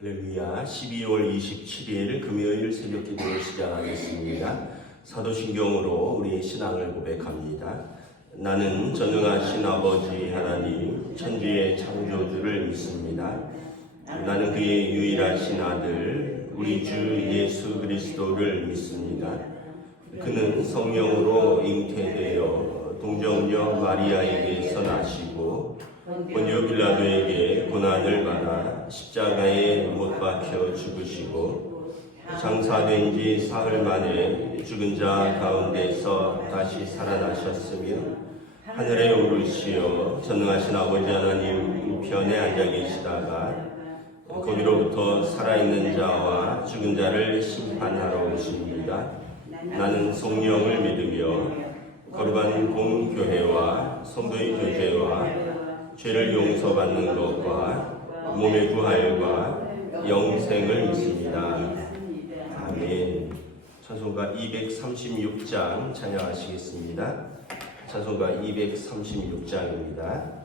할렐루야. 12월 27일 금요일 새벽 기도를 시작하겠습니다. 사도신경으로 우리의 신앙을 고백합니다. 나는 전능하신 아버지 하나님 천지의 창조주를 믿습니다. 나는 그의 유일하신 아들 우리 주 예수 그리스도를 믿습니다. 그는 성령으로 잉태되어 동정녀 마리아에게서 나시고 본디오 빌라도에게 고난을 받아 십자가에 못 박혀 죽으시고 장사된 지 사흘 만에 죽은 자 가운데서 다시 살아나셨으며 하늘에 오르시어 전능하신 아버지 하나님 우편에 앉아 계시다가 거기로부터 살아있는 자와 죽은 자를 심판하러 오십니다. 나는 성령을 믿으며 거룩한 공교회와 성도의 교제와 죄를 용서받는 것과 몸의 부활과 영생을 믿습니다. 아멘. 찬송가 236장 찬양하시겠습니다. 찬송가 236장입니다.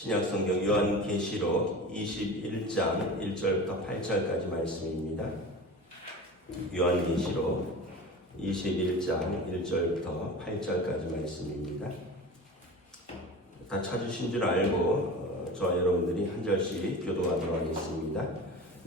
신약성경 요한계시록 21장 1절부터 8절까지 말씀입니다. 요한계시록 21장 1절부터 8절까지 말씀입니다. 다 찾으신 줄 알고 저와 여러분들이 한 절씩 교독하도록 하겠습니다.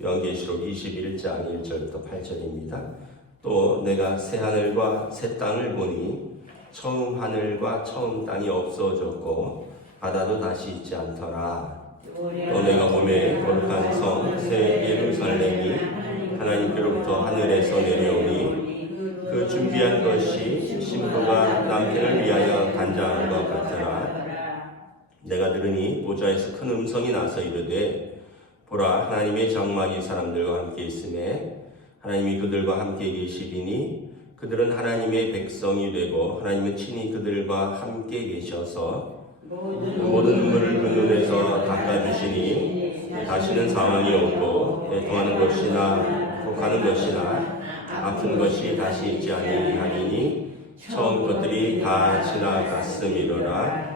요한계시록 21장 1절부터 8절입니다. 또 내가 새 하늘과 새 땅을 보니 처음 하늘과 처음 땅이 없어졌고 바다도 다시 있지 않더라. 또 내가 보매 거룩한 성 새 예루살렘이 하나님께로부터 하늘에서 내려오니 그 준비한 것이 신부가 남편을 위하여 단장한 것 같더라. 내가 들으니 보좌에서 큰 음성이 나서 이르되 보라 하나님의 장막이 사람들과 함께 있음에 하나님이 그들과 함께 계시리니 그들은 하나님의 백성이 되고 하나님은 친히 그들과 함께 계셔서 모든 눈물을 그 눈에서 닦아주시니 다시는 사망이 없고 애통하는 것이나 혹하는 것이나 아픈 것이 다시 있지 아니하리니 처음 것들이 다 지나갔음이로라.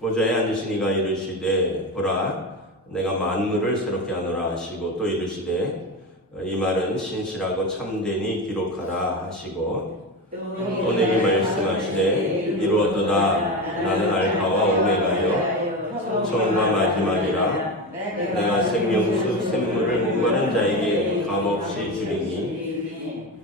보좌에 앉으신 이가 이르시되 보라 내가 만물을 새롭게 하노라 하시고 또 이르시되 이 말은 신실하고 참되니 기록하라 하시고 또 내게 말씀하시되 이루었도다. 나는 알파와 오메가요 처음과 마지막이라. 내가 생명수 샘물을 목마른 자에게 값없이 주리니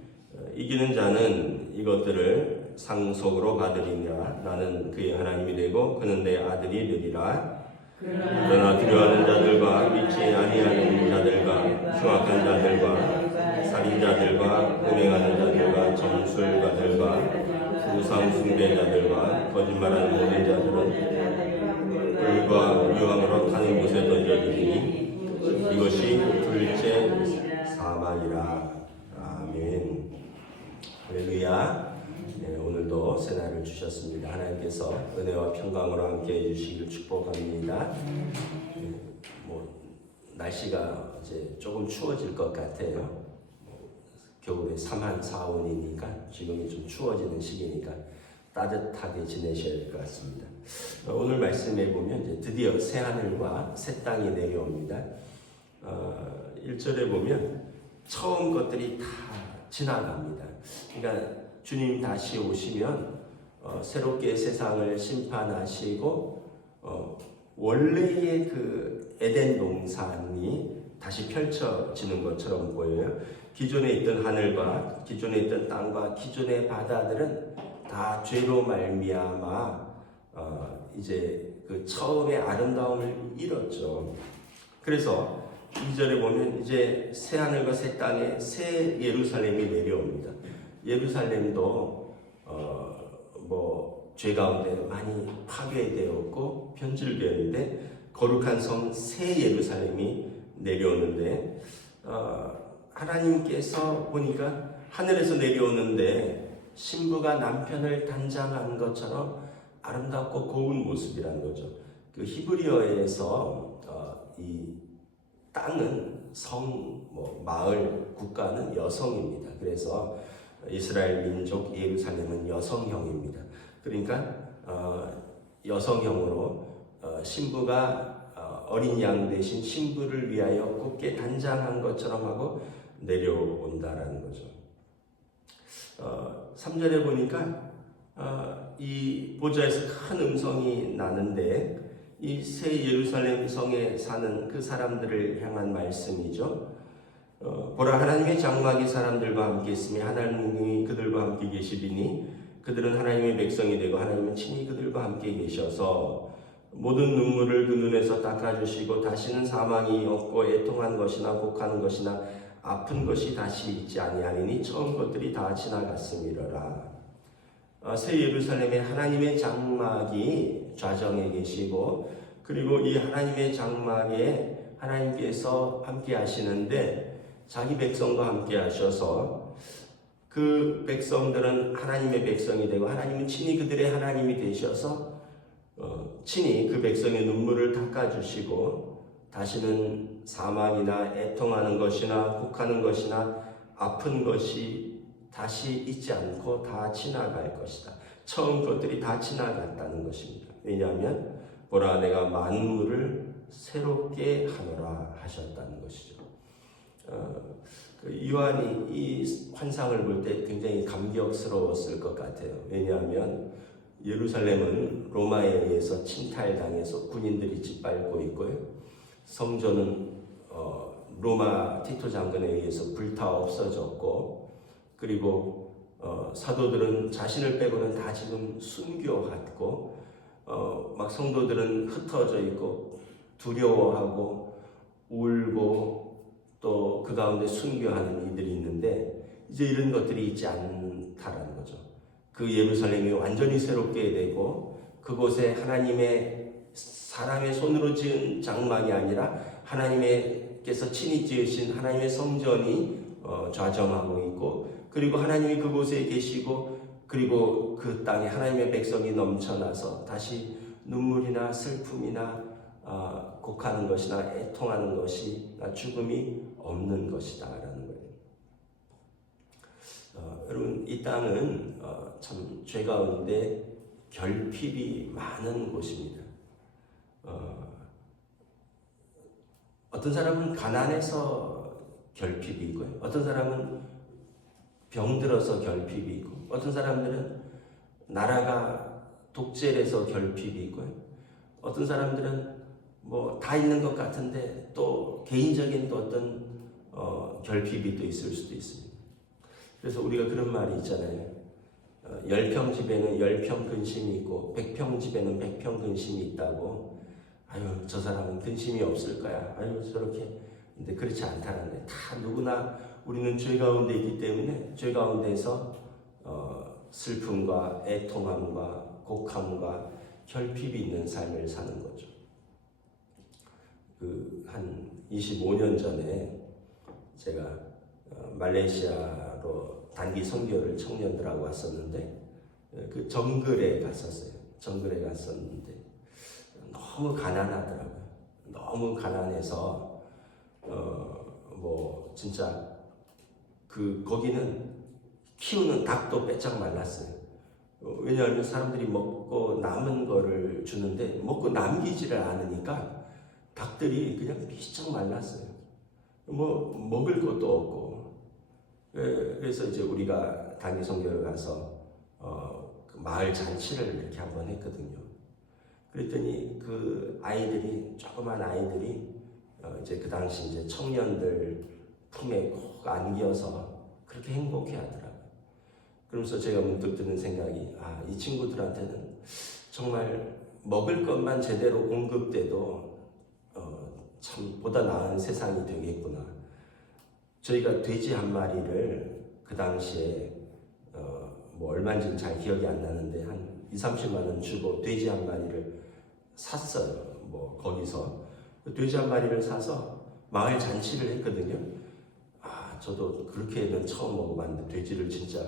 이기는 자는 이것들을 상속으로 받으리라. 나는 그의 하나님이 되고 그는 내 아들이 되리라. 그러나 두려워하는 자들과 믿지 아니하는 자들과 흉악한 자들과 살인자들과 음행하는 자들과 점술가들과 우상 숭배자들과 거짓말하는 모든 자들은 불과 유황으로 타는 곳에 던져지리니 이것이 둘째 사망이라. 아멘. 할렐루야. 네, 오늘도 새날을 주셨습니다. 하나님께서 은혜와 평강으로 함께 해주시길 축복합니다. 날씨가 이제 조금 추워질 것 같아요. 겨울에 3한 4온이니까 지금이 좀 추워지는 시기니까 따뜻하게 지내셔야 될 것 같습니다. 오늘 말씀해 보면 이제 드디어 새 하늘과 새 땅이 내려옵니다. 1절에 보면 처음 것들이 다 지나갑니다. 그러니까 주님 다시 오시면 새롭게 세상을 심판하시고 원래의 그 에덴 동산이 다시 펼쳐지는 것처럼 보여요. 기존에 있던 하늘과 기존에 있던 땅과 기존의 바다들은 다 죄로 말미암아 이제 그 처음의 아름다움을 잃었죠. 그래서 2절에 보면 이제 새 하늘과 새 땅에 새 예루살렘이 내려옵니다. 예루살렘도 죄 가운데 많이 파괴되었고 변질되었는데 거룩한 성 새 예루살렘이 내려오는데 하나님께서 보니까 하늘에서 내려오는데 신부가 남편을 단장한 것처럼 아름답고 고운 모습이라는 거죠. 그 히브리어에서 이 땅은 성, 마을, 국가는 여성입니다. 그래서 이스라엘 민족 예루살렘은 여성형입니다. 그러니까 여성형으로 신부가 어린 양 대신 신부를 위하여 굳게 단장한 것처럼 하고 내려온다라는 거죠. 3절에 보니까 이 보좌에서 큰 음성이 나는데 이 새 예루살렘 성에 사는 그 사람들을 향한 말씀이죠. 보라 하나님의 장막이 사람들과 함께 있으며 하나님이 그들과 함께 계시리니 그들은 하나님의 백성이 되고 하나님은 친히 그들과 함께 계셔서 모든 눈물을 그 눈에서 닦아주시고 다시는 사망이 없고 애통한 것이나 곡하는 것이나 아픈 것이 다시 있지 아니하리니 처음 것들이 다 지나갔음이로라. 새 예루살렘에 하나님의 장막이 좌정에 계시고 그리고 이 하나님의 장막에 하나님께서 함께 하시는데 자기 백성과 함께 하셔서 그 백성들은 하나님의 백성이 되고 하나님은 친히 그들의 하나님이 되셔서 친히 그 백성의 눈물을 닦아주시고 다시는 사망이나 애통하는 것이나 곡하는 것이나 아픈 것이 다시 있지 않고 다 지나갈 것이다. 처음 것들이 다 지나갔다는 것입니다. 왜냐하면 보라 내가 만물을 새롭게 하노라 하셨다는 것이죠. 요한이 이 환상을 볼 때 굉장히 감격스러웠을 것 같아요. 왜냐하면 예루살렘은 로마에 의해서 침탈당해서 군인들이 짓밟고 있고요. 성전은 로마 티토 장군에 의해서 불타 없어졌고 그리고 사도들은 자신을 빼고는 다 지금 순교했고 막 성도들은 흩어져 있고 두려워하고 울고 또 그 가운데 순교하는 이들이 있는데 이제 이런 것들이 있지 않다라는 거죠. 그 예루살렘이 완전히 새롭게 되고 그곳에 하나님의 사람의 손으로 지은 장막이 아니라 하나님께서 친히 지으신 하나님의 성전이 좌정하고 있고 그리고 하나님이 그곳에 계시고 그리고 그 땅에 하나님의 백성이 넘쳐나서 다시 눈물이나 슬픔이나 곡하는 것이나 애통하는 것이나 죽음이 없는 것이다 라는 거예요. 여러분 이 땅은 참 죄 가운데 결핍이 많은 곳입니다. 어떤 사람은 가난해서 결핍이 있고요. 어떤 사람은 병들어서 결핍이 있고 어떤 사람들은 나라가 독재해서 결핍이 있고요. 어떤 사람들은 뭐 다 있는 것 같은데 또 개인적인 또 어떤 결핍이 또 있을 수도 있습니다. 그래서 우리가 그런 말이 있잖아요. 10평 집에는 10평 근심이 있고 100평 집에는 100평 근심이 있다고. 아유 저 사람은 근심이 없을 거야. 아유 저렇게. 근데 그렇지 않다는데 다 누구나 우리는 죄 가운데 있기 때문에 죄 가운데서 슬픔과 애통함과 곡함과 결핍이 있는 삶을 사는 거죠. 한 25년 전에 제가 말레이시아로 단기 선교를 청년들하고 왔었는데 그 정글에 갔었어요. 정글에 갔었는데 너무 가난하더라고요. 너무 가난해서 뭐 진짜 거기는 키우는 닭도 빼짝 말랐어요. 왜냐하면 사람들이 먹고 남은 거를 주는데 먹고 남기지를 않으니까 닭들이 그냥 비쩍 말랐어요. 뭐 먹을 것도 없고. 그래서 이제 우리가 단기 선교를 가서 그 마을 잔치를 이렇게 한번 했거든요. 그랬더니 그 아이들이 조그만 아이들이 이제 그 당시 이제 청년들 품에 꼭 안겨서 그렇게 행복해하더라고요. 그러면서 제가 문득 드는 생각이 이 친구들한테는 정말 먹을 것만 제대로 공급돼도 참 보다 나은 세상이 되겠구나. 저희가 돼지 한 마리를 그 당시에 뭐 얼마인지는 잘 기억이 안 나는데 한 20-30만 원 주고 돼지 한 마리를 샀어요. 뭐 거기서 돼지 한 마리를 사서 마을 잔치를 했거든요. 저도 그렇게는 처음 먹어봤는데 돼지를 진짜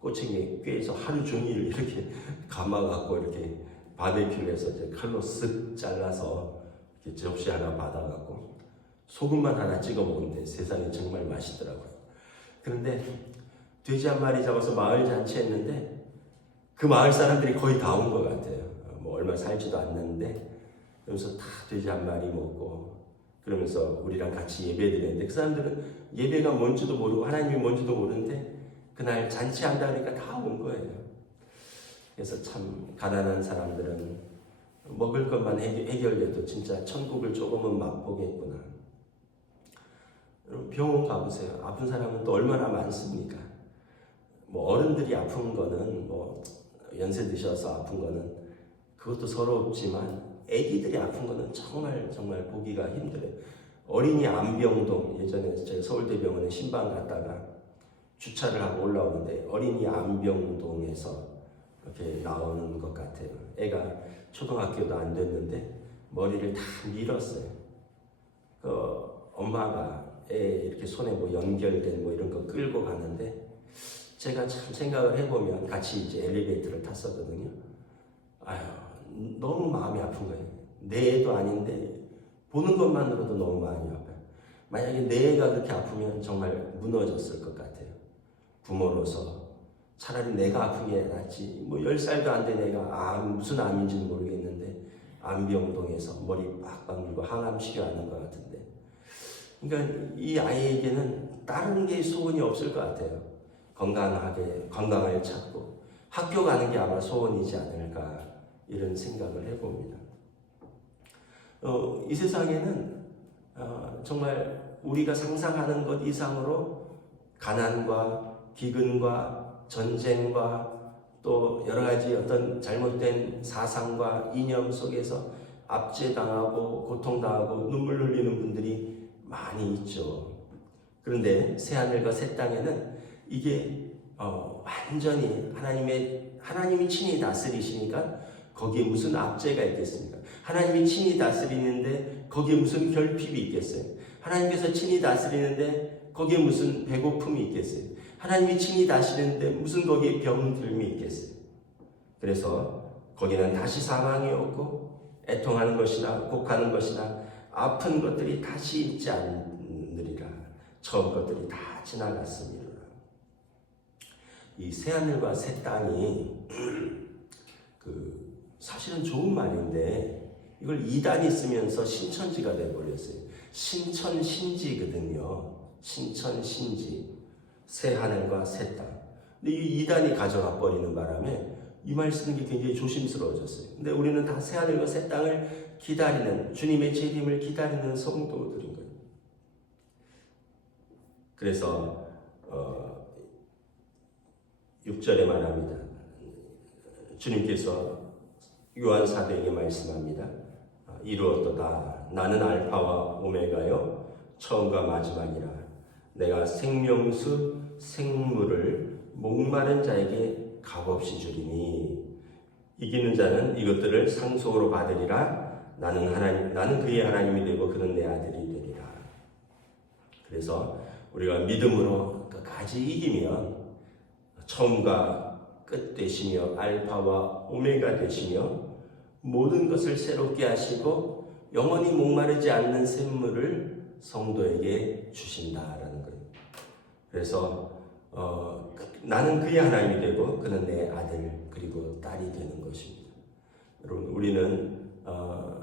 꼬챙이에 꿰서 하루 종일 이렇게 감아갖고 이렇게 바베큐를 해서 이제 칼로 쓱 잘라서 이렇게 접시 하나 받아갖고 소금만 하나 찍어 먹는데 세상에 정말 맛있더라고요. 그런데 돼지 한 마리 잡아서 마을 잔치 했는데 그 마을 사람들이 거의 다 온 것 같아요. 뭐 얼마 살지도 않는데 그러면서 다 돼지 한 마리 먹고 그러면서 우리랑 같이 예배 드렸는데 그 사람들은 예배가 뭔지도 모르고 하나님이 뭔지도 모르는데 그날 잔치한다 그러니까 다 온 거예요. 그래서 참 가난한 사람들은 먹을 것만 해결돼도 진짜 천국을 조금은 맛보겠구나. 여러분 병원 가보세요. 아픈 사람은 또 얼마나 많습니까? 뭐 어른들이 아픈 거는 뭐 연세 드셔서 아픈 거는 그것도 서럽지만 아기들이 아픈 거는 정말 보기가 힘들어요. 어린이 암병동 예전에 제가 서울대병원에 신방 갔다가 주차를 하고 올라오는데 어린이 암병동에서 이렇게 나오는 것 같아요. 애가 초등학교도 안 됐는데 머리를 다 밀었어요. 엄마가 애 이렇게 손에 뭐 연결된 뭐 이런 거 끌고 가는데 제가 참 생각을 해보면 같이 이제 엘리베이터를 탔었거든요. 너무 마음이 아픈 거예요. 내 애도 아닌데 보는 것만으로도 너무 마음이 아파요. 만약에 내 애가 그렇게 아프면 정말 무너졌을 것 같아요. 부모로서 차라리 내가 아픈 게 낫지. 뭐 10살도 안 된 애가 무슨 암인지는 모르겠는데 암병동에서 머리 빡빡 밀고 항암 치료하는 것 같은데. 그러니까 이 아이에게는 다른 게 소원이 없을 것 같아요. 건강을 찾고 학교 가는 게 아마 소원이지 않을까 이런 생각을 해봅니다. 이 세상에는 정말 우리가 상상하는 것 이상으로 가난과 기근과 전쟁과 또 여러 가지 어떤 잘못된 사상과 이념 속에서 압제당하고 고통당하고 눈물 흘리는 분들이 많이 있죠. 그런데 새하늘과 새 땅에는 이게 완전히 하나님이 친히 다스리시니까 거기에 무슨 압제가 있겠습니까? 하나님이 친히 다스리는데 거기에 무슨 결핍이 있겠어요? 하나님께서 친히 다스리는데 거기에 무슨 배고픔이 있겠어요? 하나님이 친히 다스리는데 무슨 거기에 병들음이 있겠어요? 그래서 거기는 다시 사망이 없고 애통하는 것이나 곡하는 것이나 아픈 것들이 다시 있지 않으리라. 처음 것들이 다 지나갔습니다. 이 새하늘과 새 땅이 사실은 좋은 말인데 이걸 이단이 쓰면서 신천지가 돼버렸어요. 신천신지거든요. 신천신지. 새하늘과 새 땅. 근데 이 이단이 가져가 버리는 바람에 이 말 쓰는 게 굉장히 조심스러워졌어요. 근데 우리는 다 새하늘과 새 땅을 기다리는, 주님의 재림을 기다리는 성도들인 거예요. 그래서 6절에 말합니다. 주님께서 요한 사도에게 말씀합니다. 이루었도다. 나는 알파와 오메가요 처음과 마지막이라. 내가 생명수 생물을 목마른 자에게 값없이 주리니 이기는 자는 이것들을 상속으로 받으리라. 나는 그의 하나님이 되고 그는 내 아들이 되리라. 그래서 우리가 믿음으로 끝까지 이기면 처음과 끝 되시며 알파와 오메가 되시며 모든 것을 새롭게 하시고 영원히 목마르지 않는 샘물을 성도에게 주신다라는 거예요. 그래서 나는 그의 하나님이 되고 그는 내 아들 그리고 딸이 되는 것입니다. 여러분 우리는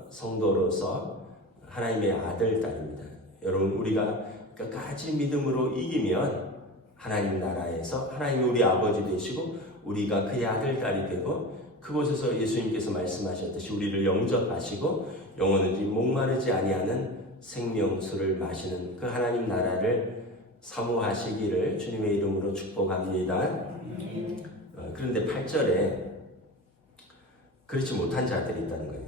성도로서 하나님의 아들 딸입니다. 여러분 우리가 끝까지 믿음으로 이기면 하나님 나라에서 하나님이 우리 아버지 되시고 우리가 그의 아들 딸이 되고 그곳에서 예수님께서 말씀하셨듯이 우리를 영접하시고 영원히 목마르지 아니하는 생명수를 마시는 그 하나님 나라를 사모하시기를 주님의 이름으로 축복합니다. 그런데 8절에 그렇지 못한 자들이 있다는 거예요.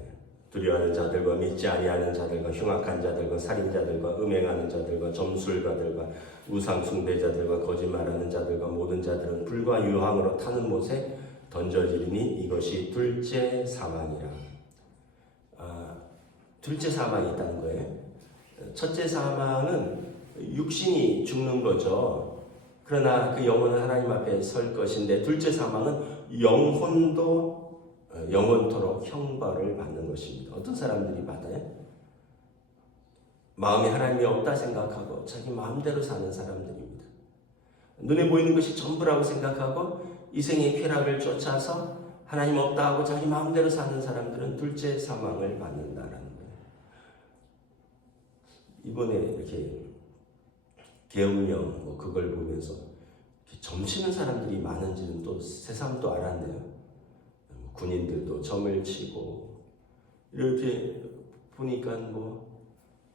두려워하는 자들과 믿지 아니하는 자들과 흉악한 자들과 살인자들과 음행하는 자들과 점술가들과 우상 숭배자들과 거짓말하는 자들과 모든 자들은 불과 유황으로 타는 못에 던져지리니 이것이 둘째 사망이라. 둘째 사망이 있다는 거예요. 첫째 사망은 육신이 죽는 거죠. 그러나 그 영혼은 하나님 앞에 설 것인데 둘째 사망은 영혼도 영원토록 형벌을 받는 것입니다. 어떤 사람들이 받아요? 마음에 하나님이 없다 생각하고 자기 마음대로 사는 사람들입니다. 눈에 보이는 것이 전부라고 생각하고 이생의 쾌락을 쫓아서 하나님 없다 하고 자기 마음대로 사는 사람들은 둘째 사망을 받는다라는 거예요. 이번에 이렇게 계엄령 그걸 보면서 점치는 사람들이 많은지는 또 새삼 또 알았네요. 군인들도 점을 치고 이렇게 보니까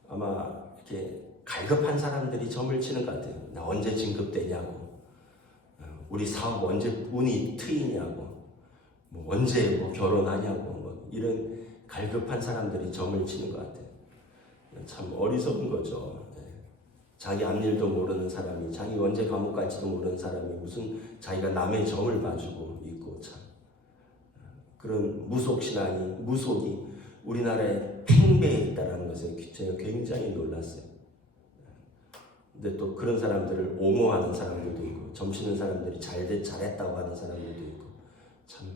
아마 이렇게 갈급한 사람들이 점을 치는 것 같아요. 나 언제 진급되냐고, 우리 사업 언제 운이 트이냐고, 언제 결혼하냐고, 이런 갈급한 사람들이 점을 치는 것 같아요. 참 어리석은 거죠. 자기 앞일도 모르는 사람이, 자기 언제 감옥 갈지도 모르는 사람이 무슨 자기가 남의 점을 봐주고 있고, 참 그런 무속신앙이, 무속이 우리나라에 팽배해 있다는 것에 제가 굉장히 놀랐어요. 근데 또 그런 사람들을 옹호하는 사람들도 있고, 점치는 사람들이 잘했다고 하는 사람들도 있고, 참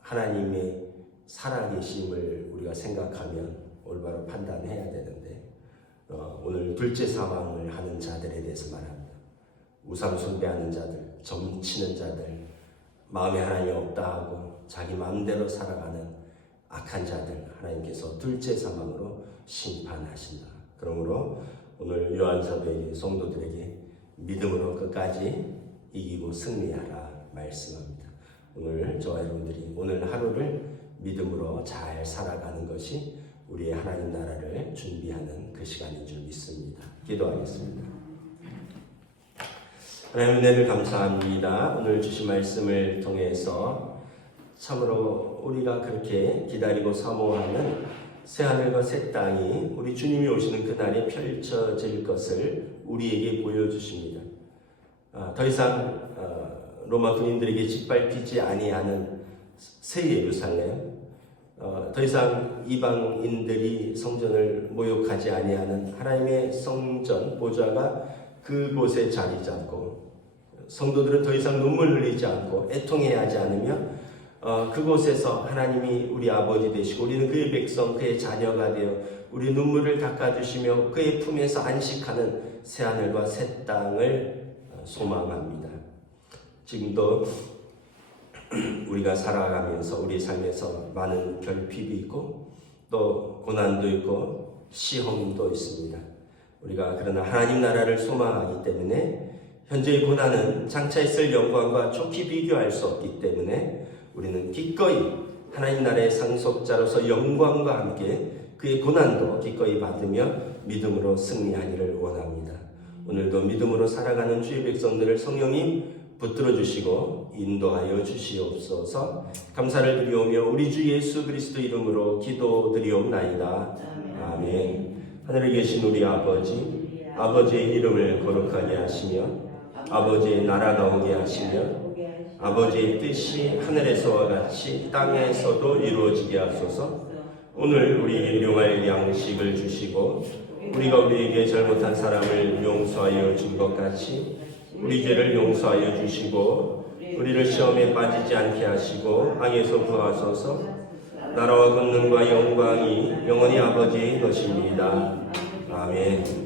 하나님의 살아계심을 우리가 생각하면 올바로 판단해야 되는데, 오늘 둘째 사망을 하는 자들에 대해서 말합니다. 우상 숭배하는 자들, 점치는 자들, 마음에 하나님이 없다 하고 자기 마음대로 살아가는 악한 자들, 하나님께서 둘째 사망으로 심판하신다. 그러므로 오늘 요한사도에게, 성도들에게 믿음으로 끝까지 이기고 승리하라 말씀합니다. 오늘 저와 여러분들이 오늘 하루를 믿음으로 잘 살아가는 것이 우리의 하나님 나라를 준비하는 그 시간인 줄 믿습니다. 기도하겠습니다. 하나님 은혜를 감사합니다. 오늘 주신 말씀을 통해서 참으로 우리가 그렇게 기다리고 사모하는 새하늘과 새 땅이 우리 주님이 오시는 그날에 펼쳐질 것을 우리에게 보여주십니다. 더 이상 로마 군인들에게 짓밟히지 아니하는 새 예루살렘, 더 이상 이방인들이 성전을 모욕하지 아니하는 하나님의 성전 보좌가 그곳에 자리 잡고 성도들은 더 이상 눈물 흘리지 않고 애통해야 하지 않으며 그곳에서 하나님이 우리 아버지 되시고 우리는 그의 백성, 그의 자녀가 되어 우리 눈물을 닦아주시며 그의 품에서 안식하는 새하늘과 새 땅을 소망합니다. 지금도 우리가 살아가면서 우리 삶에서 많은 결핍이 있고 또 고난도 있고 시험도 있습니다. 우리가 그러나 하나님 나라를 소망하기 때문에 현재의 고난은 장차 있을 영광과 좋게 비교할 수 없기 때문에 우리는 기꺼이 하나님 나라의 상속자로서 영광과 함께 그의 고난도 기꺼이 받으며 믿음으로 승리하기를 원합니다. 오늘도 믿음으로 살아가는 주의 백성들을 성령님 붙들어 주시고 인도하여 주시옵소서. 감사를 드리오며 우리 주 예수 그리스도 이름으로 기도드리옵나이다. 아멘. 하늘에 계신 우리 아버지의 이름을 거룩하게 하시며 아버지의 나라가 오게 하시며 아버지의 뜻이 하늘에서와 같이 땅에서도 이루어지게 하소서. 오늘 우리에게 일용할 양식을 주시고 우리가 우리에게 잘못한 사람을 용서하여 준 것 같이 우리 죄를 용서하여 주시고 우리를 시험에 빠지지 않게 하시고 악에서 구하소서. 나라와 권능과 영광이 영원히 아버지의 것입니다. 아멘.